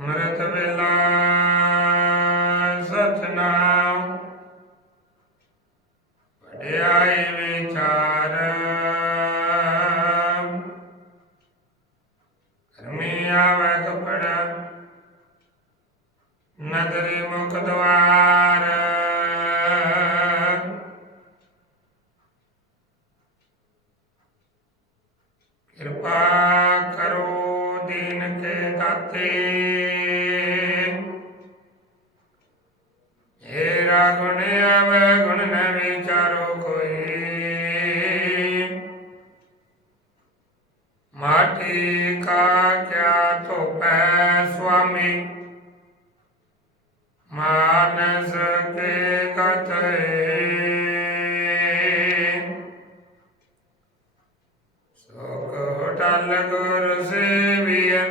ਅੰਮ੍ਰਿਤ ਵੇਲਾ ਸਤਨਾਮ। ਵਡਿਆਈ ਵਿਚਾਰ ਕਰਮੀ ਆਵੈ ਕਪੜ। ਨਦਰੀ ਮੁਖ ਦਵਾਰ। ਕਿਰਪਾ ਕਰੋ ਦੀਨ ਕੇ ਦਾਤੇ। ਗੁਣ ਨ ਵਿਚਾਰੋ ਕੋਈ। ਮਾਟੀ ਕਾ ਕਿਆ ਧੋਪੈ ਸੁਆਮੀ। ਮਾਨਸ ਕੇ ਕਥਏ ਸੋਕ ਗੁਰ ਸੇਵੀਐ।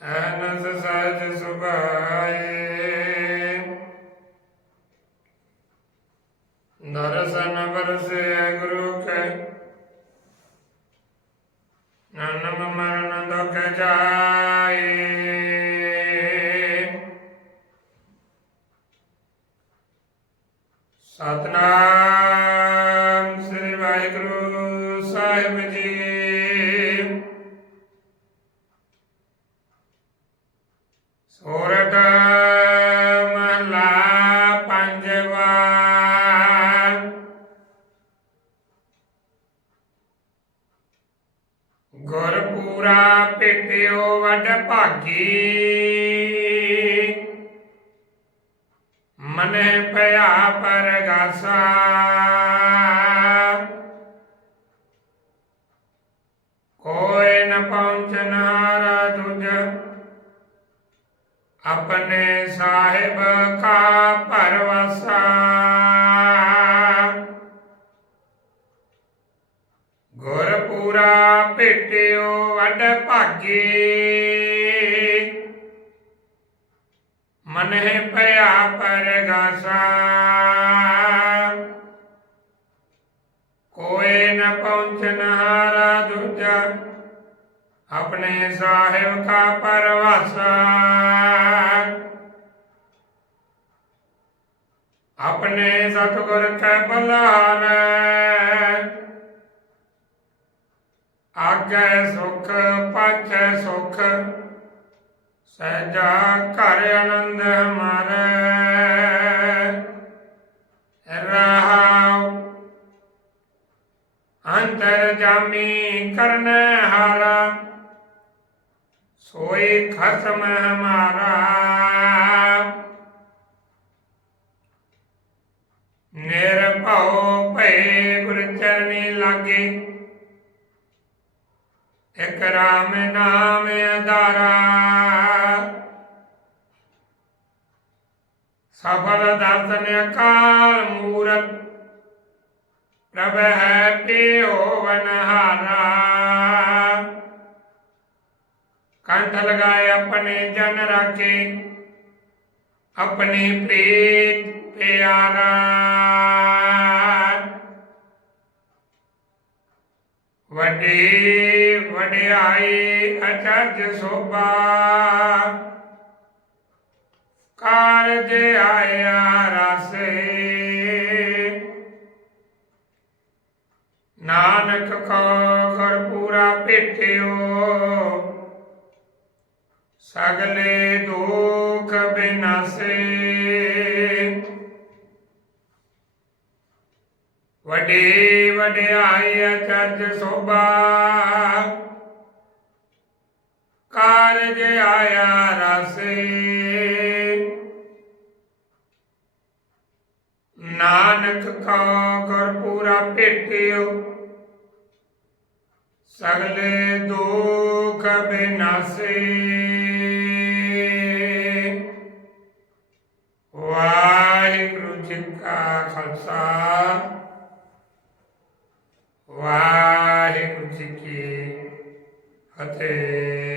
ਅਨਸ ਸਜ ਸੁਭਾਏ। ਨਾਨਕ ਮਰਨ ਦੁਖ ਜਾਏ। ਸਤਨਾਮ ਸ੍ਰੀ ਵਾਹਿਗੁਰੂ ਸਾਹਿਬ ਜੀ। ਸੋਰਠ ਗੁਰ ਪੂਰਾ ਭੇਟਿਓ ਵੱਡ ਭਾਗੀ। ਮਨੇ ਭਇਆ ਪਰਗਾਸਾ। ਕੋਈ ਨ ਪਹੁੰਚਨ ਹਾਰਾ ਤੁਝ ਆਪਣੇ ਸਾਹਿਬ ਕਾ ਪਰਵਾਸਾ ਭੇਟਿਓ ਵੱਡ ਭਾਗੀ। ਮਨਹਿ ਭਇਆ ਪਰਗਾਸਾ। ਕੋਈ ਨ ਪਹੁੰਚਨ ਹਾਰਾ ਦੂਜਾ ਆਪਣੇ ਸਾਹਿਬ ਕਾ ਪਰਵਾਸਾ। ਆਪਣੇ ਸਤਿਗੁਰ ਕੈ ਬਲਾਰੈ ਆਗੈ ਸੁਖ ਪਾਛੈ ਸੁਖ, ਸਹਿਜਾ ਘਰ ਆਨੰਦ ਹਮਾਰੇ ਰਹਾਉ, ਅੰਤਰ ਜਾਮੀ ਕਰਨ ਹਾਰਾ ਸੋਈ ਖਸਮ ਹਮਾਰਾ। ਨਿਰਭਉ ਭੈ ਗੁਰ ਚਰਨੀ ਲਾਗੇ ਇਕ ਰਾਮ ਨਾਮ ਅਦਾਰਾ ਸਫਲ ਦਰਸ਼ਨ ਅਕਾਲ ਮੂਰਤ, ਪ੍ਰਭ ਹੈ ਪਿਓ ਵਨਹਾਰਾ। ਕੰਠ ਲਗਾਏ ਆਪਣੇ ਜਨ ਰਾਖੇ, ਆਪਣੀ ਪ੍ਰੀਤ ਪਿਆਰਾ। ਵੱਡੀ ਵਡਿਆਈ ਅਚਰਜ ਸੋਭਾ। ਕਾਰਜ ਆਇਆ ਰਸੇ। ਨਾਨਕ ਕੋ ਘਰ ਪੂਰਾ ਭੇਟਿਓ। ਸਗਲੇ ਦੁਖ ਬਿਨਾਸੇ। ਵਡੇ ਵਡਿਆਈ ਅਚਰਜ ਸੋਭਾ। ਕਾਰਜ ਆਇਆ ਰਸੇ। ਨਾਨਕ ਕਾ ਗੁਰ ਪੂਰਾ ਭੇਟਿਓ, ਸਗਲੇ ਦੁਖ ਬਿਨਾਸੇ। ਵਾਹਿਗੁਰੂ ਜੀ ਕਾ ਖਾਲਸਾ, ਵਾਹਿਗੁਰੂ ਜੀ ਕੀ ਫਤਿਹ।